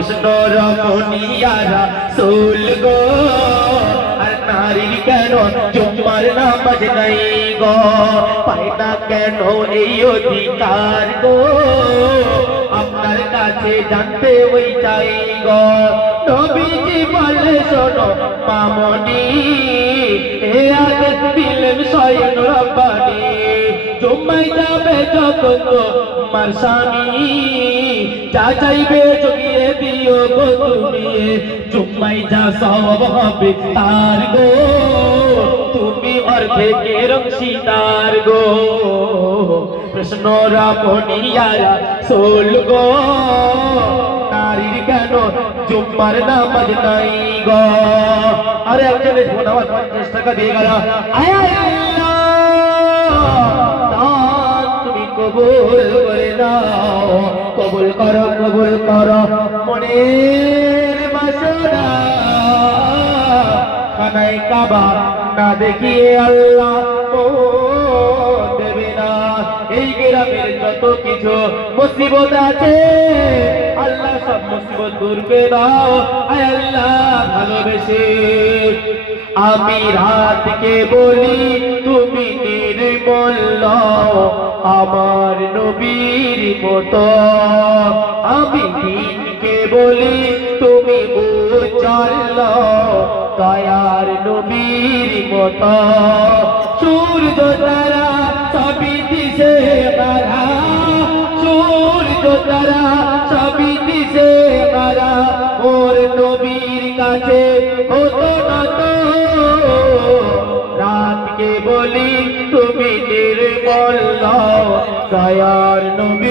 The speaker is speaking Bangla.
কৃষ্ণ রমণীয়া রাসূল গো আর নারীর কেন জুম্মার নামাজ নাই গো পায় না কেন এই অধিকার গো আপনার কাছে জানতে ওই চাই গো নবীজি বলে শোনো মামনি এ আগে দিলেন স্বয়ং রব্বানি জুম্মায় যাবে যখন তোমার স্বামী যা চাইবে জগিয়ে দিও গো তুমি জুম্মায় যা সওয়াব হবে তার গো তুমি অর্ধেকের অংশীদার গো কৃষ্ণ রমণীয়া রাসূল গো নারীর কেন জুম্মার নামাজ নাই গো আরে একজনের ফোন আমার 50 টাকা দিয়ে গেল আয় আল্লাহ দান তুমি কবুল করে নাও কবুল করো মনের বাসনা খানায় কাবা না দেখিয়ে আল্লাহ দেবে না এই গ্রামের যত কিছু মুসিবত আছে আল্লাহ সব মুসিবত দূর করে দাও আয় আল্লাহ ভালোবেসে আমি রাতকে বলি তুমি নির্মল আমার নবীর মতো আমি দিনকে বলি তুমি উজ্জ্বল দয়ার নবীর মতো সূর্য তারা সবই দিশে মারা সূর্য তারা সবই দিশে মারা ওর নবীর কাছে হতো না তো রাতকে বলি তুমি নির্মল দয়ার নবী